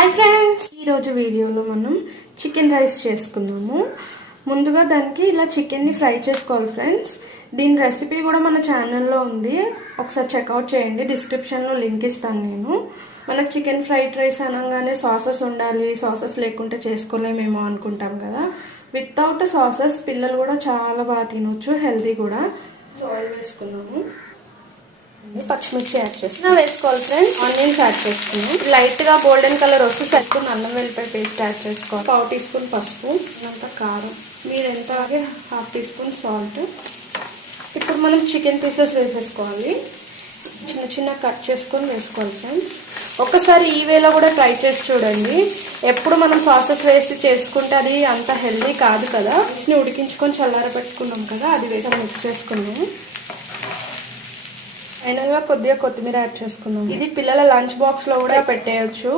Hi friends, ఈరోజు వీడియోలో మనం చికెన్ రైస్ చేసుకుందాము. ముందుగా దానికి ఇలా చికెన్ని ఫ్రై చేసుకోవాలి ఫ్రెండ్స్. దీని రెసిపీ కూడా మన ఛానల్లో ఉంది, ఒకసారి చెక్అవుట్ చేయండి. డిస్క్రిప్షన్లో లింక్ ఇస్తాను నేను. మనకు చికెన్ ఫ్రైడ్ రైస్ అనగానే సాసెస్ ఉండాలి, సాసెస్ లేకుంటే చేసుకోలేమేమో అనుకుంటాం కదా. వితౌట్ సాసెస్ పిల్లలు కూడా చాలా బాగా తినొచ్చు, హెల్తీ కూడా. ఆయిల్ వేసుకున్నాము, పచ్చిమిర్చి యాడ్ చేస్తున్నాం, వేసుకోవాలి ఫ్రెండ్స్. ఆనియన్స్ యాడ్ చేసుకున్నాం. లైట్ గా గోల్డెన్ కలర్ వస్తే సరిపోయిన అల్లం వెల్లిపాయ పేస్ట్ యాడ్ చేసుకోవాలి. 1/2 టీ స్పూన్ పసుపు, అంత కారం, మీరు ఎంత అలాగే 1/2 టీ స్పూన్ సాల్ట్. ఇప్పుడు మనం చికెన్ పీసెస్ వేసేసుకోవాలి. చిన్న చిన్న కట్ చేసుకొని వేసుకోవాలి ఫ్రెండ్స్. ఒకసారి ఈ వేలో కూడా ట్రై చేసి చూడండి. ఎప్పుడు మనం సాసెస్ వేసి చేసుకుంటే అది అంత హెల్దీ కాదు కదా. ఉడికించుకొని చల్లార పెట్టుకున్నాం కదా, అది వేసి మిక్స్ చేసుకున్నాము. ఫైనల్ గా కొద్దిగా కొత్తిమీర యాడ్ చేసుకున్నాం. ఇది పిల్లల లంచ్ బాక్స్ లో కూడా పెట్టేయచ్చు.